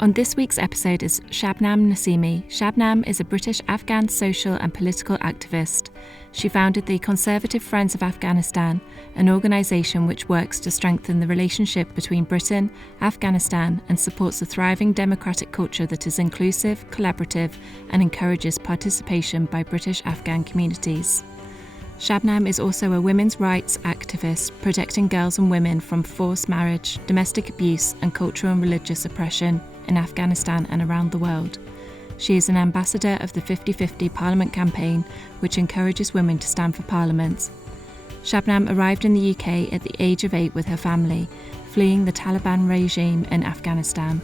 On this week's episode is Shabnam Nasimi. Shabnam is a British Afghan social and political activist. She founded the Conservative Friends of Afghanistan, an organisation which works to strengthen the relationship between Britain, Afghanistan, and supports a thriving democratic culture that is inclusive, collaborative, and encourages participation by British Afghan communities. Shabnam is also a women's rights activist protecting girls and women from forced marriage, domestic abuse, and cultural and religious oppression in Afghanistan and around the world. She is an ambassador of the 50-50 Parliament campaign, which encourages women to stand for Parliament. Shabnam arrived in the UK at the age of 8 with her family, fleeing the Taliban regime in Afghanistan.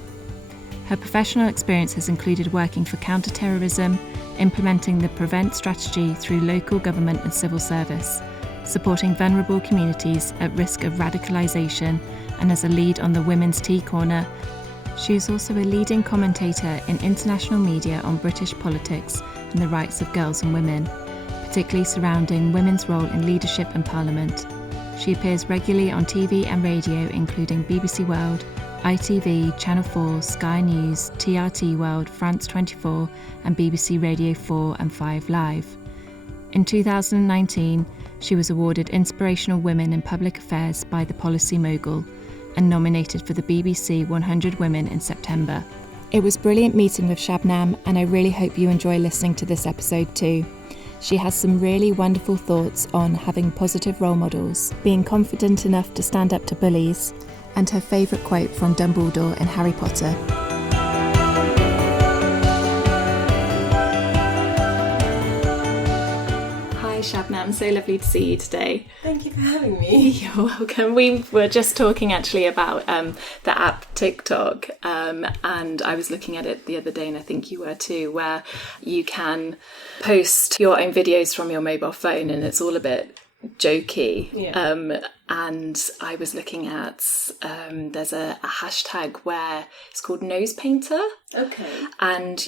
Her professional experience has included working for counter-terrorism, implementing the PREVENT strategy through local government and civil service, supporting vulnerable communities at risk of radicalisation, and as a lead on the Women's Tea Corner. She is also a leading commentator in international media on British politics and the rights of girls and women, particularly surrounding women's role in leadership and parliament. She appears regularly on TV and radio, including BBC World, ITV, Channel 4, Sky News, TRT World, France 24, and BBC Radio 4 and 5 Live. In 2019, she was awarded Inspirational Women in Public Affairs by the Policy Mogul and nominated for the BBC 100 Women in September. It was brilliant meeting with Shabnam, and I really hope you enjoy listening to this episode too. She has some really wonderful thoughts on having positive role models, being confident enough to stand up to bullies, and her favourite quote from Dumbledore in Harry Potter. Hi Shabnam, so lovely to see you today. Thank you for having me. You're welcome. We were just talking actually about the app TikTok, and I was looking at it the other day, and I think you were too, where you can post your own videos from your mobile phone, and it's all a bit jokey. Yeah. And I was looking at there's a hashtag where it's called nose painter. Okay. And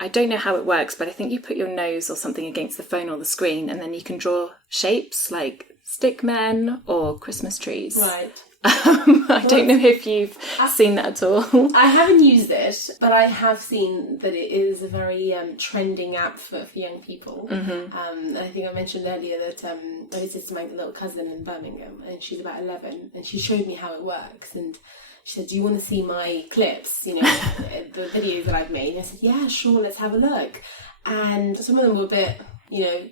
I don't know how it works, but I think you put your nose or something against the phone or the screen, and then you can draw shapes like stick men or Christmas trees. Right. I don't know if you've seen that at all. I haven't used it, but I have seen that it is a very trending app for young people. Mm-hmm. I think I mentioned earlier that I visited my little cousin in Birmingham, and she's about 11, and she showed me how it works, and she said, "Do you want to see my clips, the videos that I've made?" And I said, "Yeah, sure, let's have a look." And some of them were a bit,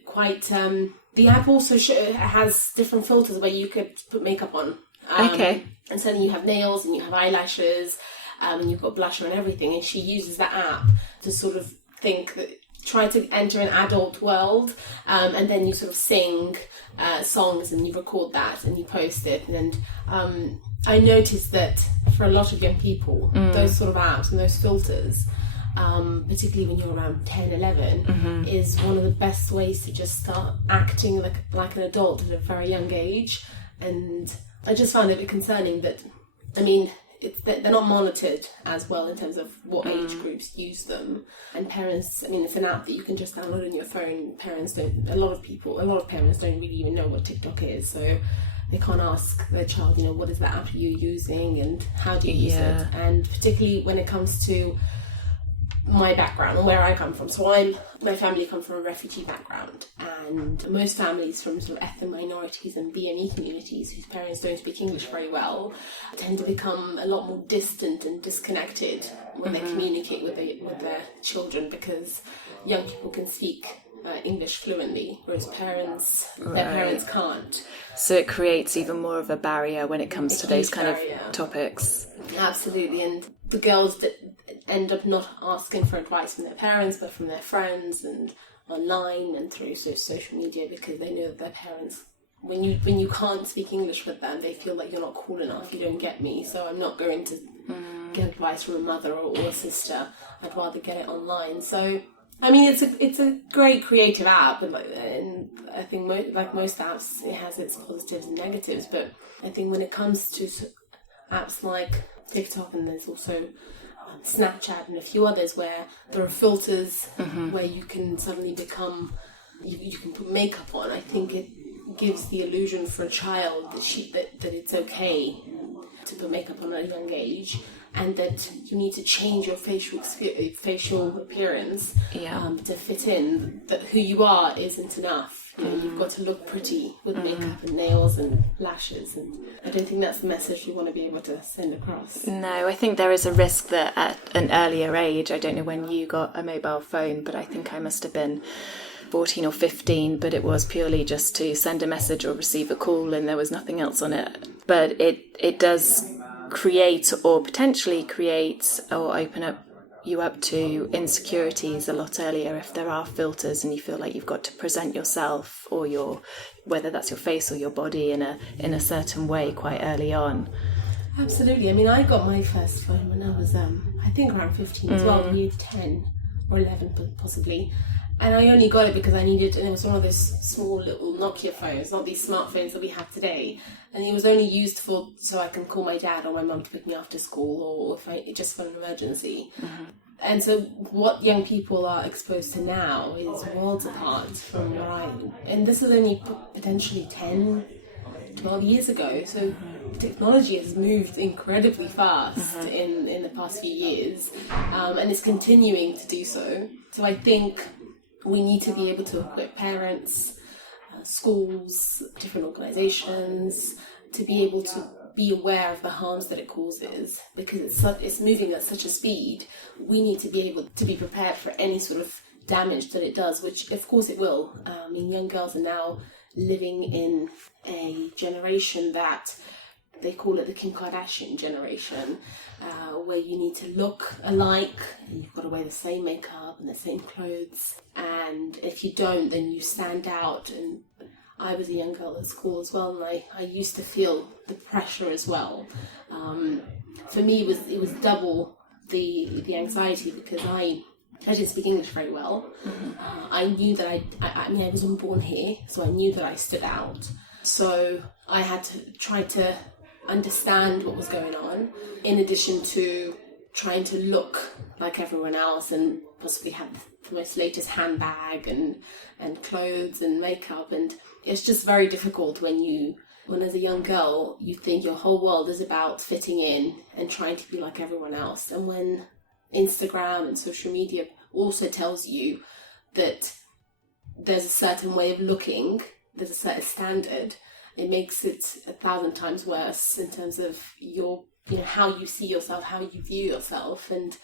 quite... the app also has different filters where you could put makeup on. Okay. And so then you have nails and you have eyelashes, and you've got blusher and everything. And she uses that app to sort of try to enter an adult world, and then you sort of sing songs and you record that and you post it. And I noticed that for a lot of young people, those sort of apps and those filters, particularly when you're around 10, 11, is one of the best ways to just start acting like an adult at a very young age. And I just found it a bit concerning that, they're not monitored as well in terms of what age groups use them. And parents, it's an app that you can just download on your phone. A lot of parents don't really even know what TikTok is, so they can't ask their child, what is the app you're using and how do you use it? And particularly when it comes to my background and where I come from. So my family come from a refugee background, and most families from sort of ethnic minorities and BME communities whose parents don't speak English very well tend to become a lot more distant and disconnected when they communicate with their children, because young people can speak English fluently, whereas their parents can't. So it creates even more of a barrier when it comes to those kind of topics. Absolutely, and the girls that end up not asking for advice from their parents, but from their friends and online and through social media, because they know that their parents, when you can't speak English with them, they feel like you're not cool enough, you don't get me, so I'm not going to get advice from a mother or a sister. I'd rather get it online. So it's a great creative app, and I think like most apps, it has its positives and negatives. But I think when it comes to apps like TikTok, and there's also Snapchat and a few others where there are filters where you can suddenly become, you can put makeup on. I think it gives the illusion for a child that it's okay to put makeup on at a young age, and that you need to change your facial appearance to fit in, that who you are isn't enough. You've got to look pretty with makeup and nails and lashes, and I don't think that's the message you want to be able to send across. No, I think there is a risk that at an earlier age, I don't know when you got a mobile phone, but I think I must have been 14 or 15, but it was purely just to send a message or receive a call, and there was nothing else on it. But it does create or potentially create or open you up to insecurities a lot earlier if there are filters and you feel like you've got to present yourself or whether that's your face or your body in a certain way quite early on. Absolutely. I mean, I got my first phone when I was I think around 15 as well, maybe 10 or 11 possibly. And I only got it because I needed, and it was one of those small little Nokia phones, not these smartphones that we have today. And it was only used so I can call my dad or my mum to pick me after school, or just for an emergency. Mm-hmm. And so what young people are exposed to now is worlds apart from where I am. And this is only potentially 10, 12 years ago. So technology has moved incredibly fast in the past few years, and it's continuing to do so. So I think we need to be able to equip parents, schools, different organisations to be able to be aware of the harms that it causes, because it's moving at such a speed. We need to be able to be prepared for any sort of damage that it does, which of course it will. I mean, young girls are now living in a generation that they call it the Kim Kardashian generation, where you need to look alike and you've got to wear the same makeup and the same clothes, and if you don't, then you stand out. And I was a young girl at school as well, and I used to feel the pressure as well. For me, it was double the anxiety, because I didn't speak English very well. I knew that I wasn't born here, so I knew that I stood out. So I had to try to understand what was going on, in addition to trying to look like everyone else and possibly have the most latest handbag and clothes and makeup. And it's just very difficult when as a young girl you think your whole world is about fitting in and trying to be like everyone else. And when Instagram and social media also tells you that there's a certain way of looking, there's a certain standard, it makes it 1,000 times worse in terms of how you see yourself, how you view yourself. And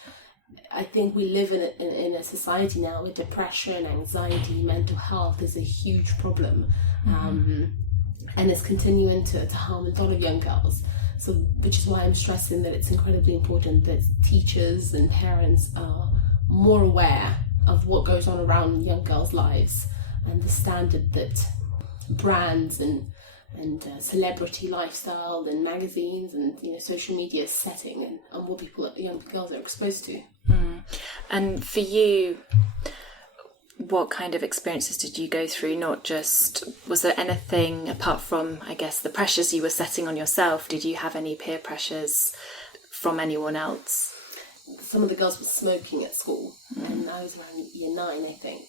I think we live in a society now where depression, anxiety, mental health is a huge problem, and it's continuing to harm a lot of young girls. So, which is why I'm stressing that it's incredibly important that teachers and parents are more aware of what goes on around young girls' lives, and the standard that brands and celebrity lifestyle and magazines and social media is setting, and what young girls are exposed to. And for you, what kind of experiences did you go through? Was there anything apart from, I guess, the pressures you were setting on yourself? Did you have any peer pressures from anyone else? Some of the girls were smoking at school, and I was around year 9, I think,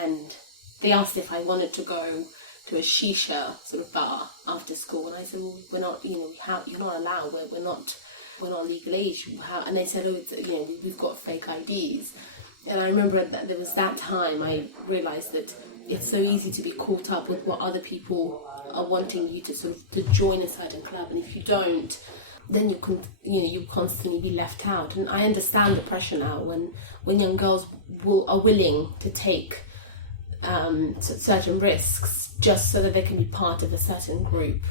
and they asked if I wanted to go to a shisha sort of bar after school, and I said, well, we're not, you're not allowed, we're not legal age. And they said, we've got fake IDs. And I remember that there was that time I realised that it's so easy to be caught up with what other people are wanting you to to join a certain club, and if you don't, then you constantly be left out. And I understand the pressure now when young girls are willing to take certain risks just so that they can be part of a certain group.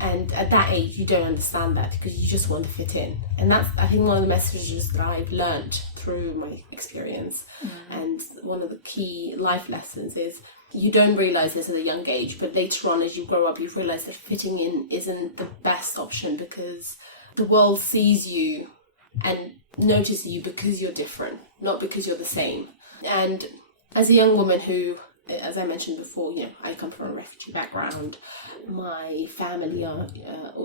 And at that age, you don't understand that because you just want to fit in. And that's, I think, one of the messages that I've learned through my experience. And one of the key life lessons is you don't realise this at a young age, but later on as you grow up, you realise that fitting in isn't the best option, because the world sees you and notices you because you're different, not because you're the same. And as a young woman who as I mentioned before, I come from a refugee background. My family are,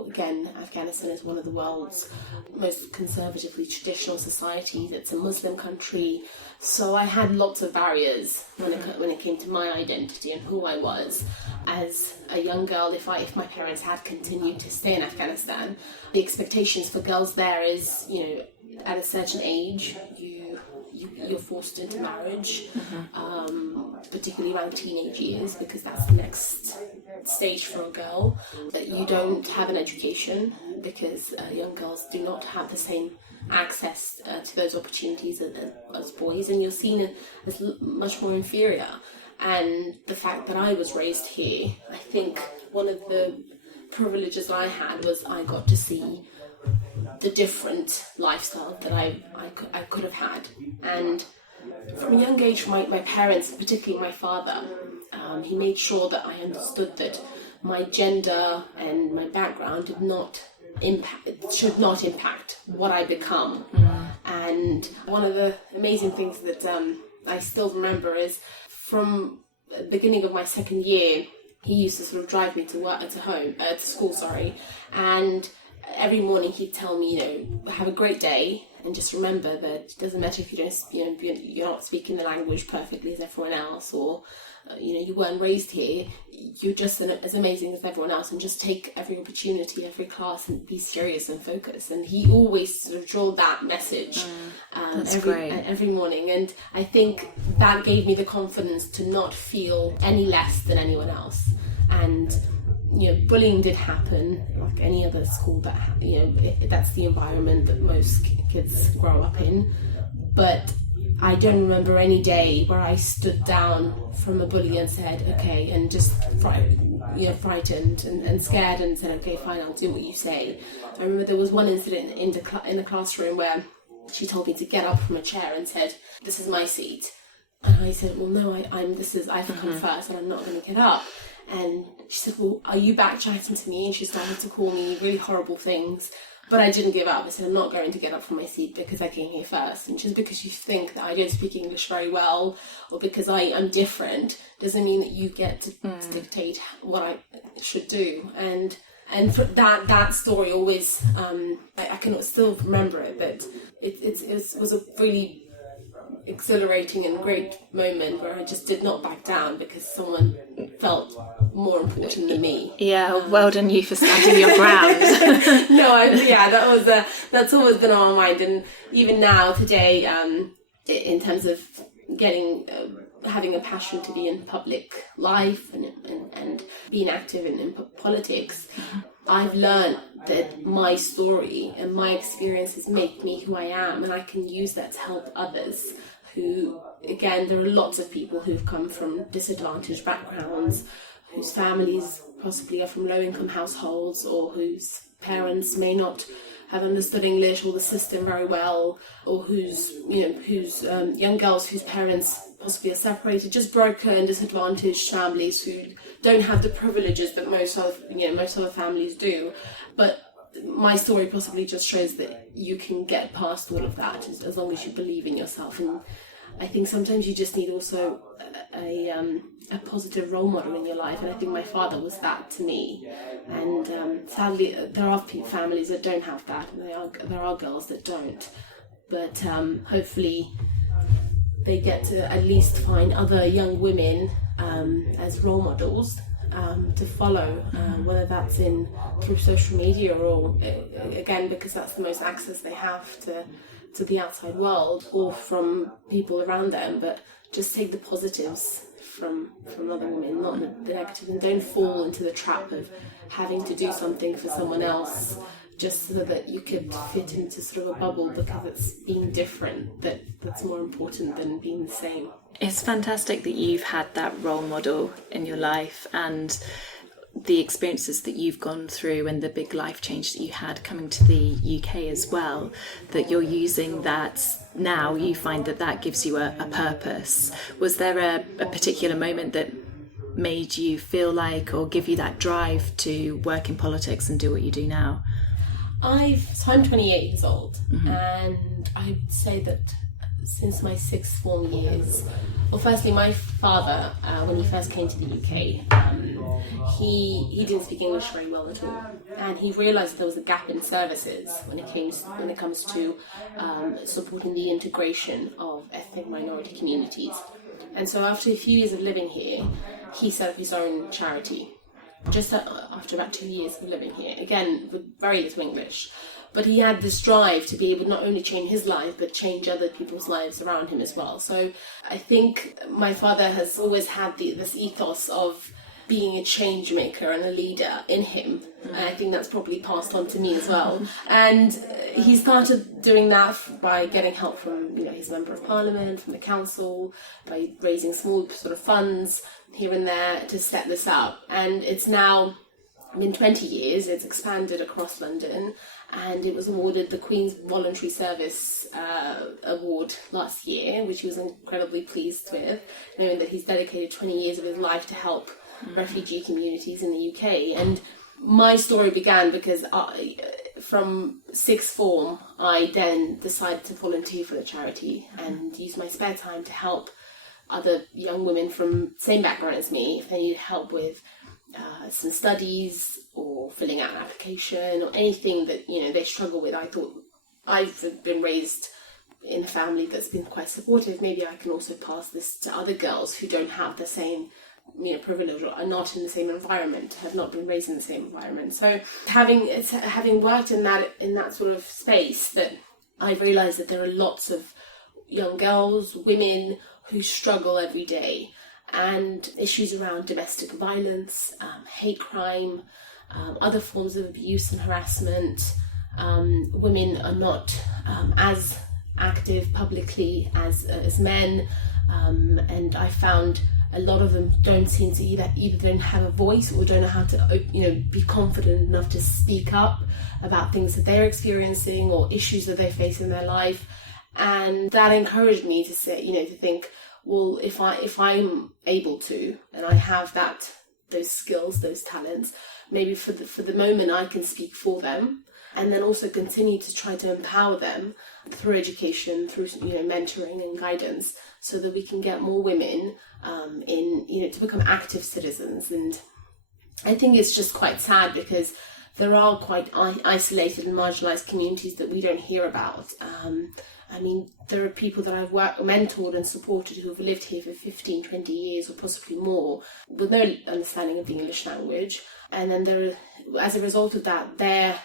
again, Afghanistan is one of the world's most conservatively traditional societies. It's a Muslim country. So I had lots of barriers when it came to my identity and who I was. As a young girl, if my parents had continued to stay in Afghanistan, the expectations for girls there is, at a certain age, you're forced into marriage, particularly around teenage years, because that's the next stage for a girl. That you don't have an education, because young girls do not have the same access to those opportunities as boys, and you're seen as much more inferior. And the fact that I was raised here, I think one of the privileges I had was I got to see the different lifestyle that I could have had. And from a young age, my parents, particularly my father, he made sure that I understood that my gender and my background should not impact what I become. And one of the amazing things that I still remember is from the beginning of my second year, he used to sort of drive me to school, and every morning he'd tell me, have a great day, and just remember that it doesn't matter if you don't, you're not speaking the language perfectly as everyone else, or you weren't raised here. You're just as amazing as everyone else, and just take every opportunity, every class, and be serious and focus. And he always sort of drilled that message every morning, and I think that gave me the confidence to not feel any less than anyone else. And bullying did happen, like any other school. That's the environment that most kids grow up in. But I don't remember any day where I stood down from a bully and said, okay, and just frightened and scared, and said, okay, fine, I'll do what you say. I remember there was one incident in the classroom where she told me to get up from a chair and said, this is my seat. And I said, well, no, I have to come first, and I'm not going to get up. And she said, well, are you back chatting to me? And she started to call me really horrible things. But I didn't give up. I said, I'm not going to get up from my seat because I came here first. And just because you think that I don't speak English very well, or because I'm different, doesn't mean that you get to dictate what I should do. And for that story always, I can still remember it, but it was a really exhilarating and great moment where I just did not back down because someone felt more important than me. Yeah, well done you for standing your ground. That's always been on my mind, and even now today, in terms of having a passion to be in public life and being active in politics, I've learned that my story and my experiences make me who I am, and I can use that to help others who, again, there are lots of people who've come from disadvantaged backgrounds, whose families possibly are from low-income households, or whose parents may not have understood English or the system very well, or whose young girls whose parents possibly are separated, just broken, disadvantaged families who don't have the privileges that most other families do. But my story possibly just shows that you can get past all of that as long as you believe in yourself. And I think sometimes you just need also a positive role model in your life, and I think my father was that to me. And sadly, there are families that don't have that, and there are girls that don't. But hopefully they get to at least find other young women as role models to follow, whether that's through social media, or again, because that's the most access they have to the outside world, or from people around them. But just take the positives from other women, not the negative, and don't fall into the trap of having to do something for someone else just so that you could fit into sort of a bubble, because it's being different that's more important than being the same. It's fantastic that you've had that role model in your life, and the experiences that you've gone through and the big life change that you had coming to the UK as well, that you're using that now. You find that gives you a purpose. Was there a particular moment that made you feel like, or give you that drive to work in politics and do what you do now? I'm 28 years old, and I'd say that since my sixth form years. Well, firstly, my father, when he first came to the UK, he didn't speak English very well at all, and he realised that there was a gap in services when it comes to supporting the integration of ethnic minority communities. And so after a few years of living here, he set up his own charity, just after about 2 years of living here, again with very little English. But he had this drive to be able to not only change his life, but change other people's lives around him as well. So I think my father has always had this ethos of being a change maker and a leader in him. And I think that's probably passed on to me as well. And he started doing that by getting help from, his member of parliament, from the council, by raising small sort of funds here and there to set this up. And it's now been 20 years, it's expanded across London, and it was awarded the Queen's Voluntary Service Award last year, which he was incredibly pleased with, knowing that he's dedicated 20 years of his life to help refugee communities in the UK. And my story began because from sixth form, I then decided to volunteer for the charity and use my spare time to help other young women from same background as me if they need help with some studies or filling out an application or anything that they struggle with. I thought, I've been raised in a family that's been quite supportive. Maybe I can also pass this to other girls who don't have the same privilege or are not in the same environment, have not been raised in the same environment. So having worked in that sort of space, that I realised that there are lots of young girls, women who struggle every day, and issues around domestic violence, hate crime, other forms of abuse and harassment. Women are not as active publicly as men, and I found a lot of them don't seem to either don't have a voice or don't know how to be confident enough to speak up about things that they're experiencing or issues that they face in their life. And that encouraged me to say, to think, well, if I'm able to, and I have those skills, those talents, maybe for the moment I can speak for them, and then also continue to try to empower them through education, through mentoring and guidance, so that we can get more women to become active citizens. And I think it's just quite sad because there are quite isolated and marginalised communities that we don't hear about. There are people that I've mentored and supported who have lived here for 15, 20 years or possibly more with no understanding of the English language. And then as a result of that, their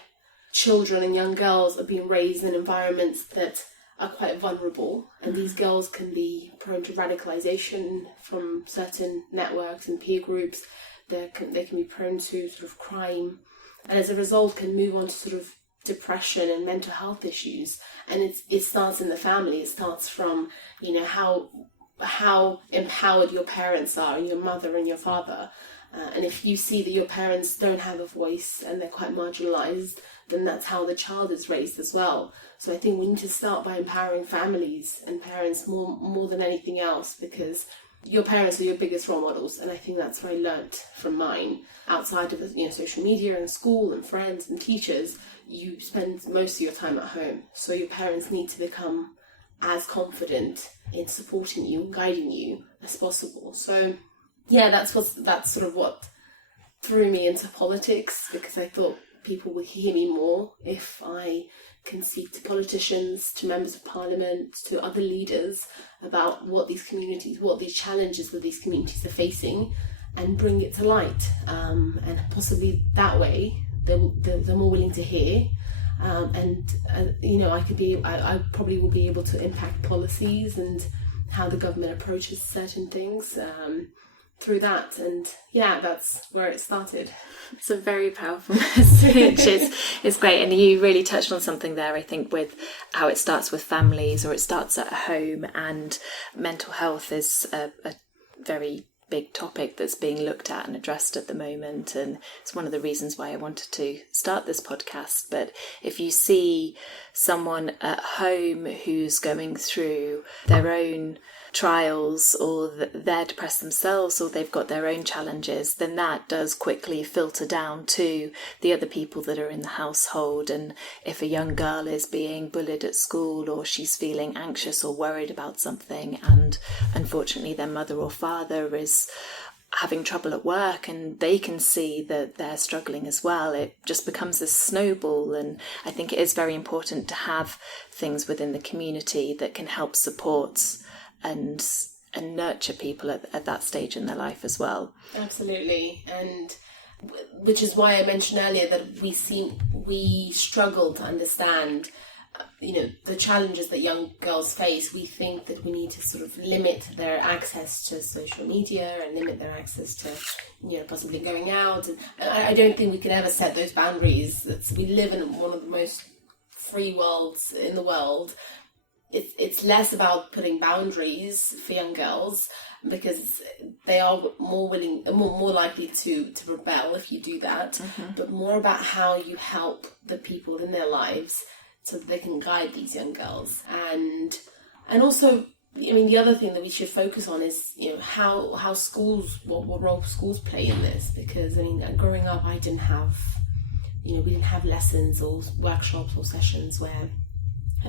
children and young girls are being raised in environments that are quite vulnerable. And these girls can be prone to radicalisation from certain networks and peer groups. They can be prone to sort of crime. And as a result can move on to sort of depression and mental health issues. And it starts in the family. It starts from how empowered your parents are, your mother and your father, and if you see that your parents don't have a voice and they're quite marginalised, then that's how the child is raised as well. So I think we need to start by empowering families and parents more than anything else, because your parents are your biggest role models, and I think that's what I learnt from mine. Outside of social media and school and friends and teachers, you spend most of your time at home. So your parents need to become as confident in supporting you and guiding you as possible. So yeah, that's sort of what threw me into politics, because I thought people would hear me more if I can speak to politicians, to members of parliament, to other leaders about what these challenges that these communities are facing, and bring it to light. And possibly that way they're more willing to hear. I probably will be able to impact policies and how the government approaches certain things through that. And yeah, that's where it started. It's a very powerful message. It's great. And you really touched on something there, I think, with how it starts with families, or it starts at home, and mental health is a very big topic that's being looked at and addressed at the moment, and it's one of the reasons why I wanted to start this podcast. But if you see someone at home who's going through their own trials, or they're depressed themselves, or they've got their own challenges, then that does quickly filter down to the other people that are in the household. And if a young girl is being bullied at school, or she's feeling anxious or worried about something, and unfortunately their mother or father is having trouble at work and they can see that they're struggling as well, it just becomes a snowball. And I think it is very important to have things within the community that can help support and nurture people at that stage in their life as well. Absolutely. And which is why I mentioned earlier that we struggle to understand the challenges that young girls face. We think that we need to sort of limit their access to social media and limit their access to, possibly going out. And I don't think we can ever set those boundaries. We live in one of the most free worlds in the world. It's less about putting boundaries for young girls, because they are more likely to rebel if you do that, but more about how you help the people in their lives so that they can guide these young girls. And also, the other thing that we should focus on is, how schools, what role schools play in this. Because, growing up, I didn't have, we didn't have lessons or workshops or sessions where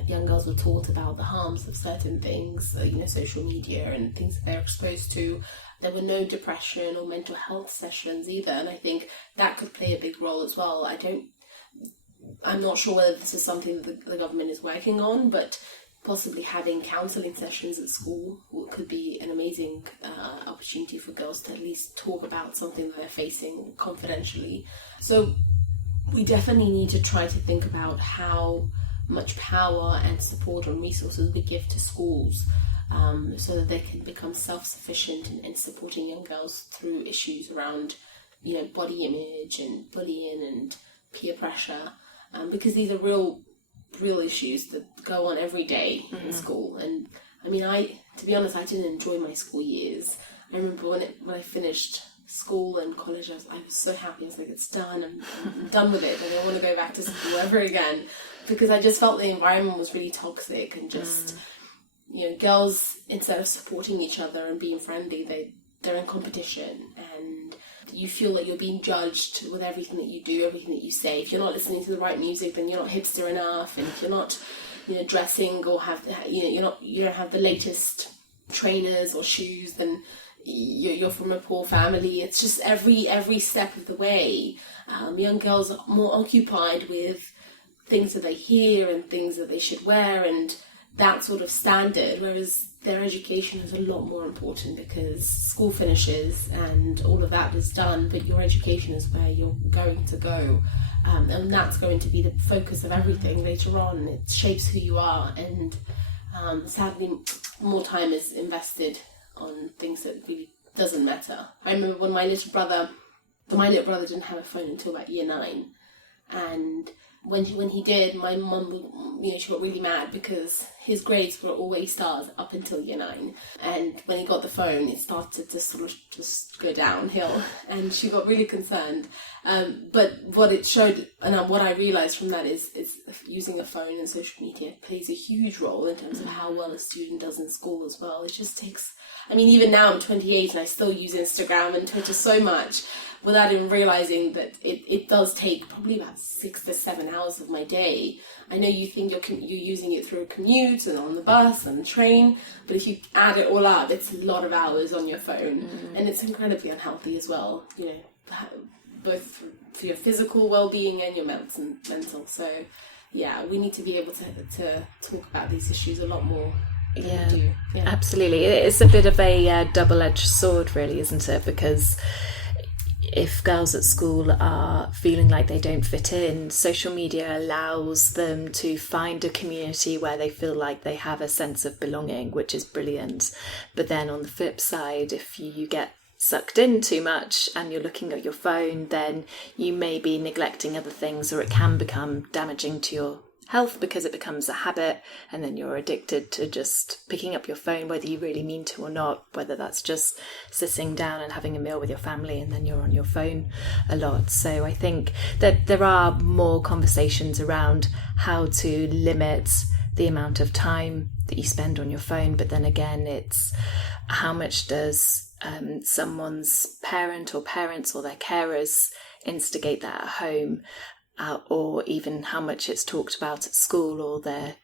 young girls were taught about the harms of certain things, social media and things that they're exposed to. There were no depression or mental health sessions either. And I think that could play a big role as well. I'm not sure whether this is something that the government is working on, but possibly having counselling sessions at school could be an amazing opportunity for girls to at least talk about something that they're facing confidentially. So we definitely need to try to think about how much power and support and resources we give to schools, so that they can become self-sufficient in supporting young girls through issues around, body image and bullying and peer pressure. Because these are real issues that go on every day in school. And to be honest, I didn't enjoy my school years. I remember when I finished school and college, I was so happy. I was like, it's done. I'm done with it. I don't want to go back to school ever again, because I just felt the environment was really toxic and just, girls, instead of supporting each other and being friendly, they're in competition, and you feel that you're being judged with everything that you do, everything that you say. If you're not listening to the right music, then you're not hipster enough. And if you're not, dressing or you don't have the latest trainers or shoes, then you're from a poor family. It's just every step of the way. Young girls are more occupied with things that they hear and things that they should wear and that sort of standard, whereas their education is a lot more important, because school finishes and all of that is done, but your education is where you're going to go, and that's going to be the focus of everything later on. It shapes who you are, and sadly more time is invested on things that really doesn't matter. I remember when my little brother didn't have a phone until about year 9, and when he did, my mum, she got really mad because his grades were always stars up until year 9. And when he got the phone, it started to sort of just go downhill, and she got really concerned. But what it showed, and what I realised from that is using a phone and social media plays a huge role in terms of how well a student does in school as well. It just takes, even now I'm 28 and I still use Instagram and Twitter so much, without even realising that it does take probably about 6 to 7 hours of my day. I know you think you're using it through a commute and on the bus and the train, but if you add it all up, it's a lot of hours on your phone, and it's incredibly unhealthy as well, both for your physical well-being and your mental. So yeah, we need to be able to talk about these issues a lot more. Yeah, absolutely. It's a bit of a double-edged sword, really, isn't it? Because if girls at school are feeling like they don't fit in, social media allows them to find a community where they feel like they have a sense of belonging, which is brilliant. But then on the flip side, if you get sucked in too much and you're looking at your phone, then you may be neglecting other things, or it can become damaging to your health because it becomes a habit, and then you're addicted to just picking up your phone, whether you really mean to or not, whether that's just sitting down and having a meal with your family and then you're on your phone a lot. So I think that there are more conversations around how to limit the amount of time that you spend on your phone, but then again, it's how much does someone's parent or parents or their carers instigate that at home, or even how much it's talked about at school, or they're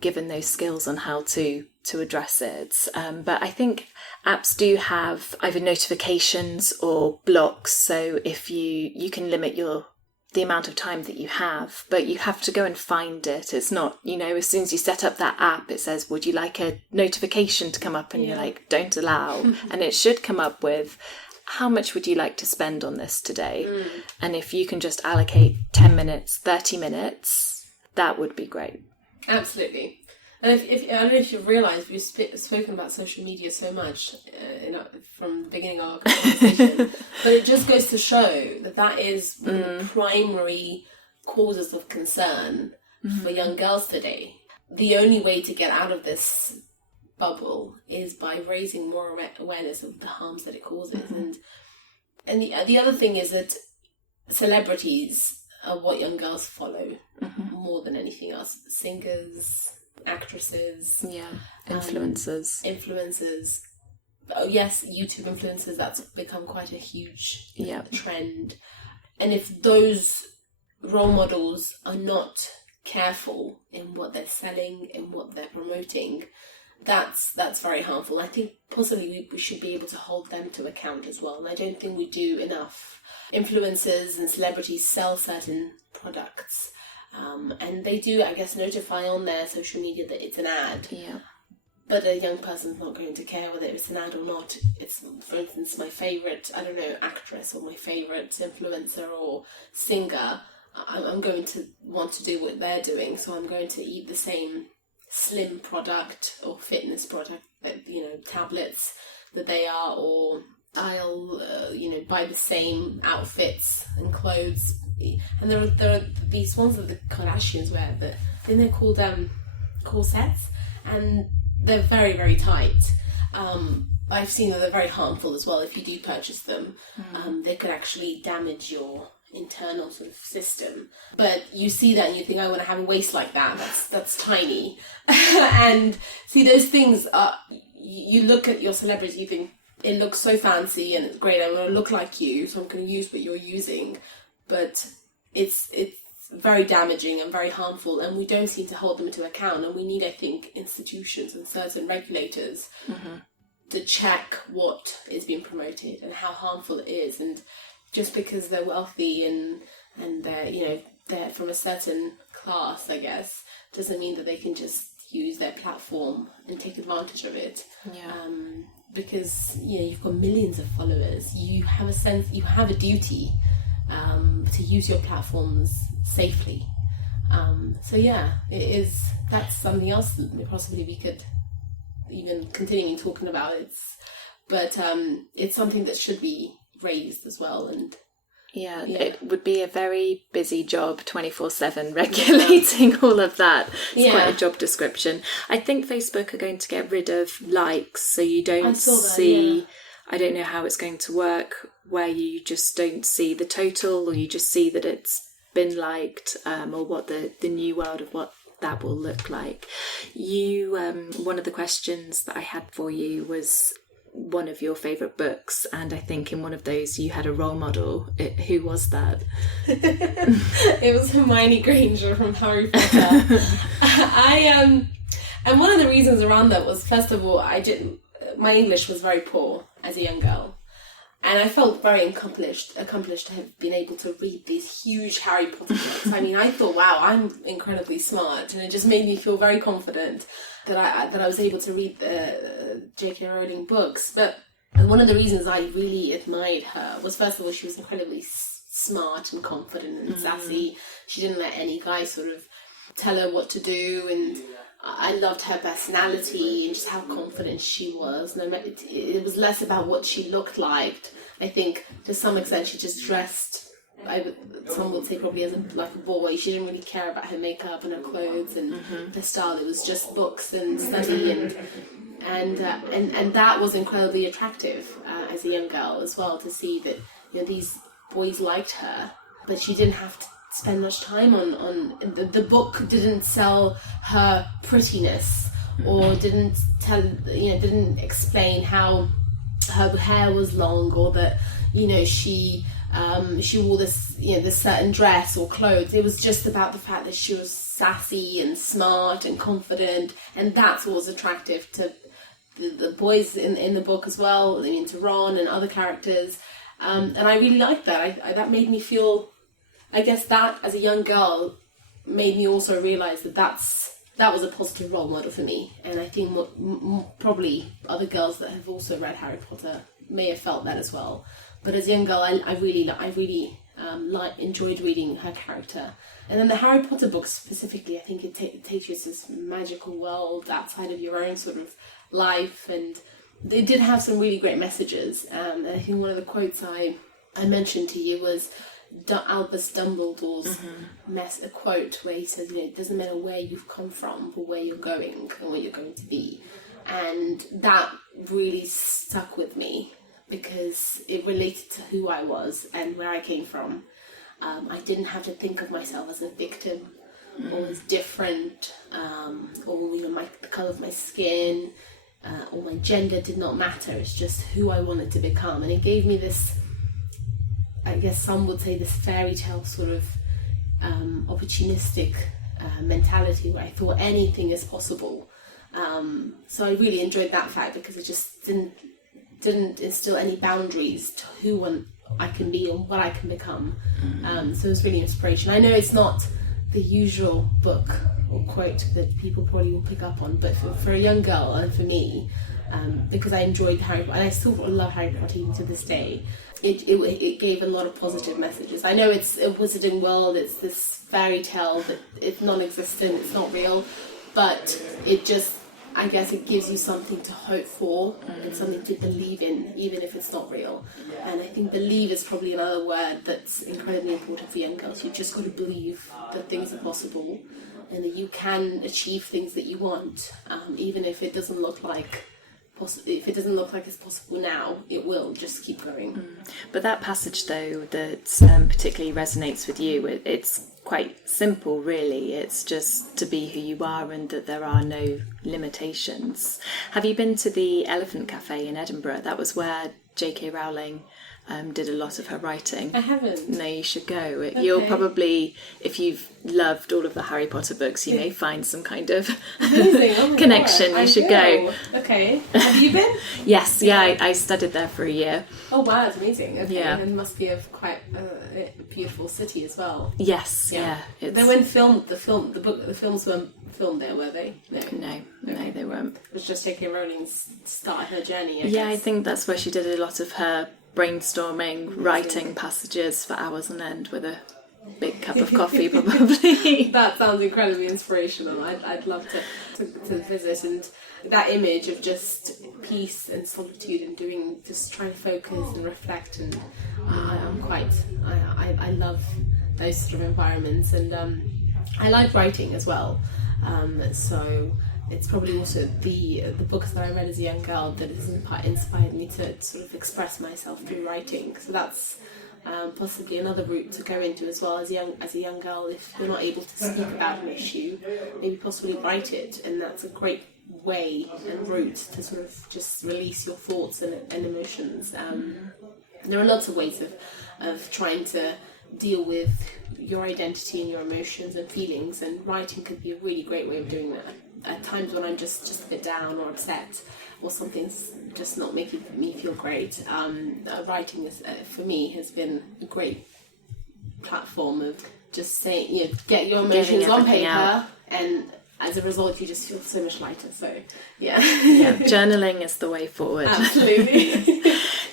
given those skills on how to address it. But I think apps do have either notifications or blocks, so if you can limit the amount of time that you have, but you have to go and find it. It's not, as soon as you set up that app, it says, would you like a notification to come up? And you're like, don't allow. And it should come up with, how much would you like to spend on this today? And if you can just allocate 10 minutes, 30 minutes, that would be great. Absolutely. And if I don't know if you've realised, we've spoken about social media so much from the beginning of our conversation, but it just goes to show that is one of the primary causes of concern for young girls today. The only way to get out of this bubble is by raising more awareness of the harms that it causes. And the other thing is that celebrities are what young girls follow more than anything else. Singers, actresses, influencers. Oh yes, YouTube influencers, that's become quite a huge trend. And if those role models are not careful in what they're selling and what they're promoting, that's very harmful. I think possibly we should be able to hold them to account as well, and I don't think we do enough. Influencers and celebrities sell certain products, and they do, I guess, notify on their social media that it's an ad. Yeah. But a young person's not going to care whether it's an ad or not. It's, for instance, my favourite, actress, or my favourite influencer or singer. I'm going to want to do what they're doing, so I'm going to eat the same slim product or fitness product, tablets that they are, or I'll, buy the same outfits and clothes. And there are these ones that the Kardashians wear that then they're called corsets, and they're very, very tight. I've seen that they're very harmful as well. If you do purchase them, they could actually damage your internal sort of system. But you see that and you think, I want to have a waist like that. That's tiny. And see, those things are. You look at your celebrity, you think it looks so fancy and it's great. I'm going to look like you, so I'm going to use what you're using. But it's very damaging and very harmful, and we don't seem to hold them into account. And we need, I think, institutions and certain regulators to check what is being promoted and how harmful it is. And just because they're wealthy and they're from a certain class, I guess, doesn't mean that they can just use their platform and take advantage of it. Because you've got millions of followers, you have a duty to use your platforms safely. That's something else that possibly we could even continuing talking about. It's something that should be raised as well. And it would be a very busy job, 24/7, regulating all of that. It's quite a job description. I think Facebook are going to get rid of likes, so you don't see. I don't know how it's going to work, where you just don't see the total, or you just see that it's been liked, or what the new world of what that will look like. You, one of the questions that I had for you was one of your favourite books, and I think in one of those you had a role model. Who was that? It was Hermione Granger from Harry Potter. And one of the reasons around that was, first of all, my English was very poor as a young girl, and I felt very accomplished to have been able to read these huge Harry Potter books. I mean, I thought, wow, I'm incredibly smart, and it just made me feel very confident that I was able to read the J.K. Rowling books. But one of the reasons I really admired her was, first of all, she was incredibly smart and confident and sassy. She didn't let any guy sort of tell her what to do, and I loved her personality and just how confident she was. It was less about what she looked like. I think to some extent she just dressed, some would say probably as like a boy. She didn't really care about her makeup and her clothes and her style. It was just books and study, and that was incredibly attractive as a young girl as well, to see that these boys liked her, but she didn't have to spend much time on the book didn't sell her prettiness or didn't didn't explain how her hair was long, or that she wore this certain dress or clothes. It was just about the fact that she was sassy and smart and confident, and that's what was attractive to the boys in the book as well. I mean, to Ron and other characters, and I really liked that. That made me feel, I guess, that as a young girl made me also realise that was a positive role model for me. And I think probably other girls that have also read Harry Potter may have felt that as well. But as a young girl, I really enjoyed reading her character. And then the Harry Potter books specifically, I think it takes you to this magical world outside of your own sort of life, and they did have some really great messages. And I think one of the quotes I mentioned to you was Albus Dumbledore's a quote where he says, it doesn't matter where you've come from, but where you're going and where you're going to be. And that really stuck with me, because it related to who I was and where I came from. I didn't have to think of myself as a victim or as different, or the colour of my skin, or my gender did not matter. It's just who I wanted to become. And it gave me this, I guess some would say, this fairy tale sort of opportunistic mentality where I thought anything is possible. So I really enjoyed that fact, because it just didn't instill any boundaries to who I can be and what I can become. So it was really inspirational. I know it's not the usual book or quote that people probably will pick up on, but for a young girl, and for me, because I enjoyed Harry Potter, and I still love Harry Potter even to this day, it gave a lot of positive messages. I know it's a wizarding world, it's this fairy tale that it's non-existent, it's not real, but it just, I guess it gives you something to hope for and something to believe in, even if it's not real. And I think believe is probably another word that's incredibly important for young girls. You've just got to believe that things are possible and that you can achieve things that you want, even if it doesn't look like it's possible now. It will. Just keep going. But that passage, though, that particularly resonates with you, it's quite simple, really. It's just to be who you are and that there are no limitations. Have you been to the Elephant Cafe in Edinburgh? That was where J.K. Rowling did a lot of her writing. I haven't. No, you should go. Okay. You'll probably, if you've loved all of the Harry Potter books, you may find some kind of connection. You should go. Okay. Have you been? Yes, yeah, I studied there for a year. Oh wow, that's amazing. Okay. Yeah. And it must be a quite beautiful city as well. Yes, yeah. They weren't filmed. The films weren't filmed there, were they? No, they weren't. It was just J.K. Rowling's start her journey. I think that's where she did a lot of her brainstorming, writing passages for hours on end with a big cup of coffee, probably. That sounds incredibly inspirational. I'd love to visit, and that image of just peace and solitude and just trying to focus and reflect, and I love those sort of environments, and I like writing as well. So it's probably also the books that I read as a young girl that has inspired me to sort of express myself through writing. So that's possibly another route to go into as well as a young girl. If you're not able to speak about an issue, maybe possibly write it, and that's a great way and route to sort of just release your thoughts and emotions. There are lots of ways of trying to deal with your identity and your emotions and feelings, and writing could be a really great way of doing that. At times when I'm just a bit down or upset, or something's just not making me feel great, writing for me has been a great platform of just saying, get your emotions on paper out. And as a result you just feel so much lighter. So yeah, journaling is the way forward. Absolutely.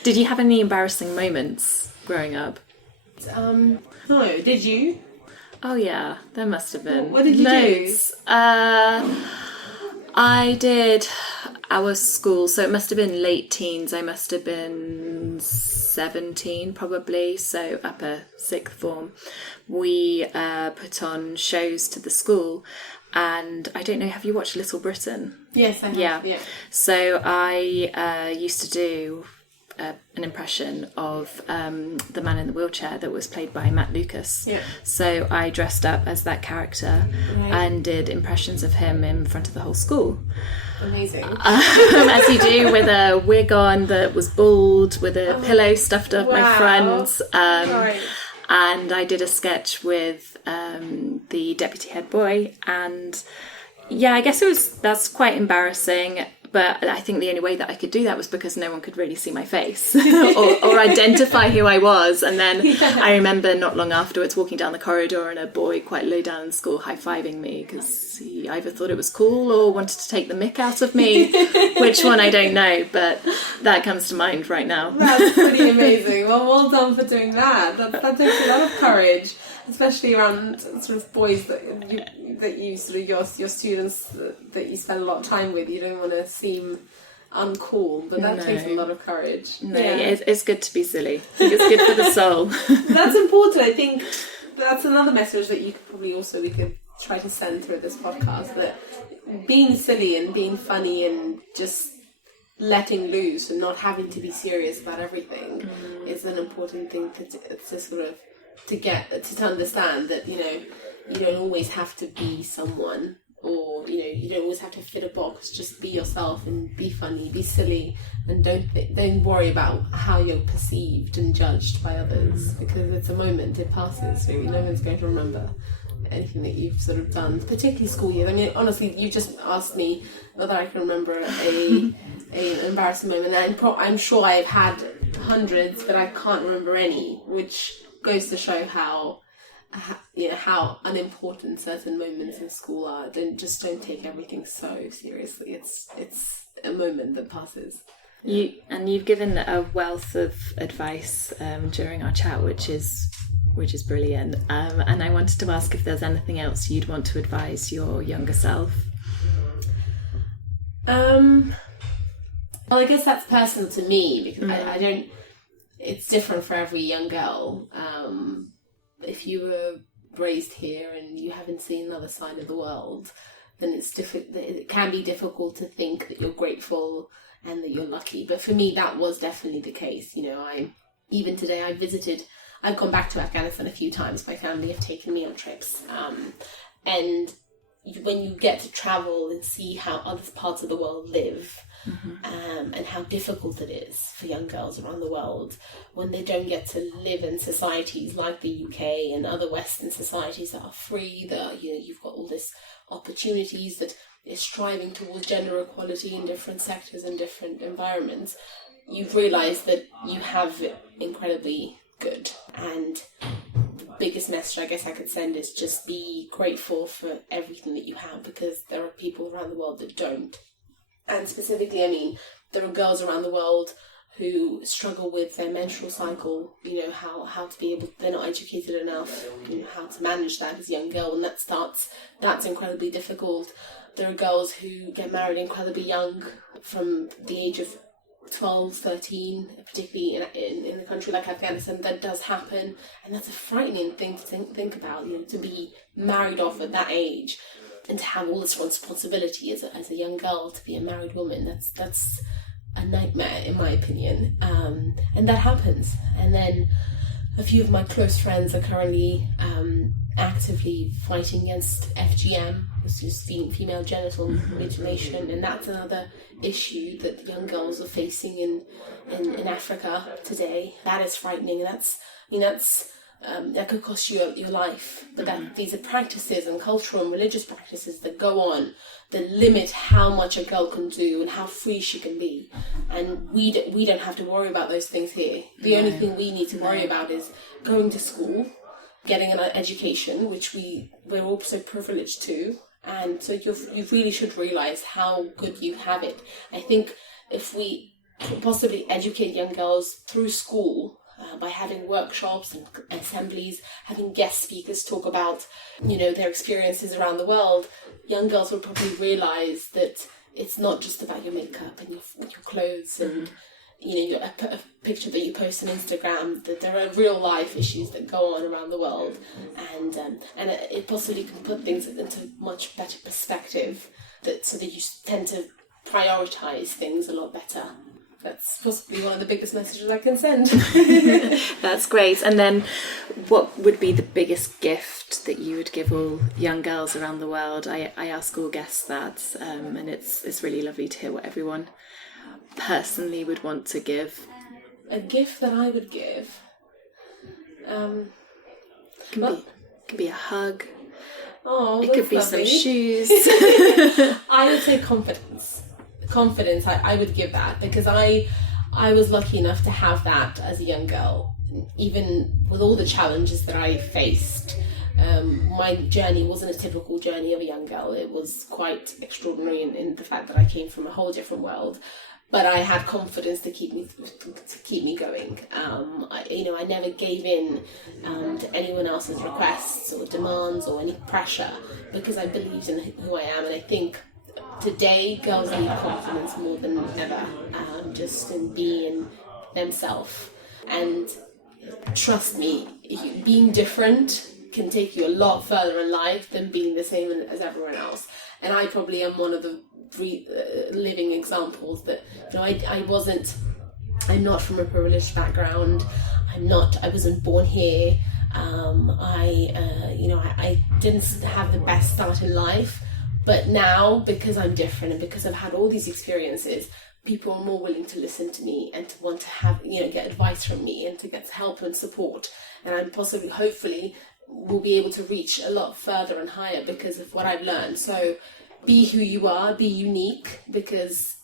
Did you have any embarrassing moments growing up? No, did you? Oh yeah, there must have been. What did you do? I did our school, so it must have been late teens. I must have been 17 probably, so upper sixth form. We put on shows to the school, and I don't know, have you watched Little Britain? Yes, I have. Yeah. So I used to do an impression of the man in the wheelchair that was played by Matt Lucas. Yeah. So I dressed up as that character and did impressions of him in front of the whole school. Amazing. As you do, with a wig on that was bald, with a pillow stuffed up my front. And I did a sketch with the deputy head boy, and yeah, I guess that's quite embarrassing, but I think the only way that I could do that was because no one could really see my face or identify who I was. And then I remember not long afterwards walking down the corridor and a boy quite low down in school high-fiving me because he either thought it was cool or wanted to take the mick out of me. Which one, I don't know, but that comes to mind right now. That's pretty amazing. Well done for doing that. That takes a lot of courage, especially around sort of boys that you sort of your students that you spend a lot of time with. You don't want to seem uncool, but that takes a lot of courage. No, it's good to be silly. I think it's good for the soul. That's important. I think that's another message that you could we could try to send through this podcast, that being silly and being funny and just letting loose and not having to be serious about everything is an important thing to sort of to understand, that you don't always have to be someone, or you don't always have to fit a box. Just be yourself and be funny, be silly, and don't worry about how you're perceived and judged by others, because it's a moment, it passes. Really, no one's going to remember anything that you've sort of done, particularly school years. I mean, honestly, you just asked me whether I can remember an embarrassing moment. I'm sure I've had hundreds, but I can't remember any, which goes to show how unimportant certain moments in school are. Don't take everything so seriously. It's a moment that passes. You've given a wealth of advice during our chat, which is brilliant. And I wanted to ask if there's anything else you'd want to advise your younger self. Well, I guess that's personal to me, because I don't. It's different for every young girl. If you were raised here and you haven't seen another side of the world, then it can be difficult to think that you're grateful and that you're lucky. But for me, that was definitely the case. Even today, I've gone back to Afghanistan a few times. My family have taken me on trips. And when you get to travel and see how other parts of the world live, and how difficult it is for young girls around the world when they don't get to live in societies like the UK and other Western societies that are free, that you've got all this opportunities that is striving towards gender equality in different sectors and different environments, you've realised that you have it incredibly good. And the biggest message I guess I could send is just be grateful for everything that you have, because there are people around the world that don't. And specifically, I mean, there are girls around the world who struggle with their menstrual cycle, how to be able, they're not educated enough, how to manage that as a young girl, and that's incredibly difficult. There are girls who get married incredibly young, from the age of 12, 13, particularly in a country like Afghanistan. That does happen, and that's a frightening thing to think about, to be married off at that age. And to have all this responsibility as a young girl, to be a married woman, that's a nightmare in my opinion. And that happens. And then a few of my close friends are currently actively fighting against FGM, which is female genital mutilation, and that's another issue that young girls are facing in Africa today. That is frightening. That could cost you your life, but these are practices and cultural and religious practices that go on, that limit how much a girl can do and how free she can be. And we don't have to worry about those things here. The only thing we need to worry about is going to school, getting an education, which we're also privileged to. And so you really should realise how good you have it. I think if we could possibly educate young girls through school, by having workshops and assemblies, having guest speakers talk about, their experiences around the world, young girls will probably realise that it's not just about your makeup and your clothes and, a picture that you post on Instagram, that there are real life issues that go on around the world, and it possibly can put things into much better perspective, so that you tend to prioritise things a lot better. that's possibly one of the biggest messages I can send. That's great. And then what would be the biggest gift that you would give all young girls around the world? I ask all guests that, and it's really lovely to hear what everyone personally would want to give. A gift that I would give? Could be a hug. Oh, it could be lovely. some shoes. I would say confidence. Confidence, I would give that, because I was lucky enough to have that as a young girl. Even with all the challenges that I faced, my journey wasn't a typical journey of a young girl. It was quite extraordinary in the fact that I came from a whole different world. But I had confidence to keep me going. I never gave in to anyone else's requests or demands or any pressure, because I believed in who I am. And I think today girls need confidence more than ever, just in being themselves. And trust me, being different can take you a lot further in life than being the same as everyone else. And I probably am one of the living examples that, I'm not from a privileged background. I wasn't born here. I didn't have the best start in life, but now, because I'm different and because I've had all these experiences, people are more willing to listen to me and to want to have, get advice from me and to get help and support. And I'm hopefully will be able to reach a lot further and higher because of what I've learned. So be who you are, be unique, because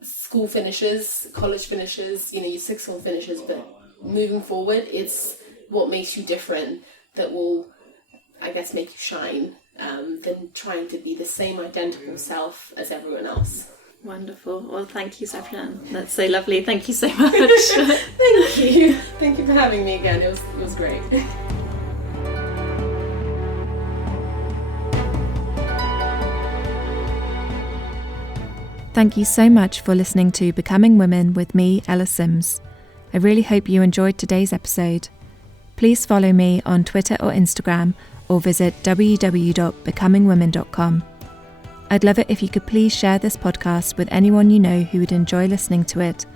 school finishes, college finishes, your sixth form finishes, but moving forward, it's what makes you different that will, I guess, make you shine, than trying to be the same identical self as everyone else. Wonderful. Well, thank you, Shabnam. That's so lovely. Thank you so much. Thank you. Thank you for having me again. It was great. Thank you so much for listening to Becoming Women with me, Ella Sims. I really hope you enjoyed today's episode. Please follow me on Twitter or Instagram, or visit www.becomingwomen.com. I'd love it if you could please share this podcast with anyone you know who would enjoy listening to it.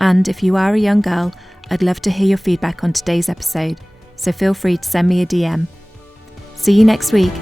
And if you are a young girl, I'd love to hear your feedback on today's episode, so feel free to send me a DM. See you next week.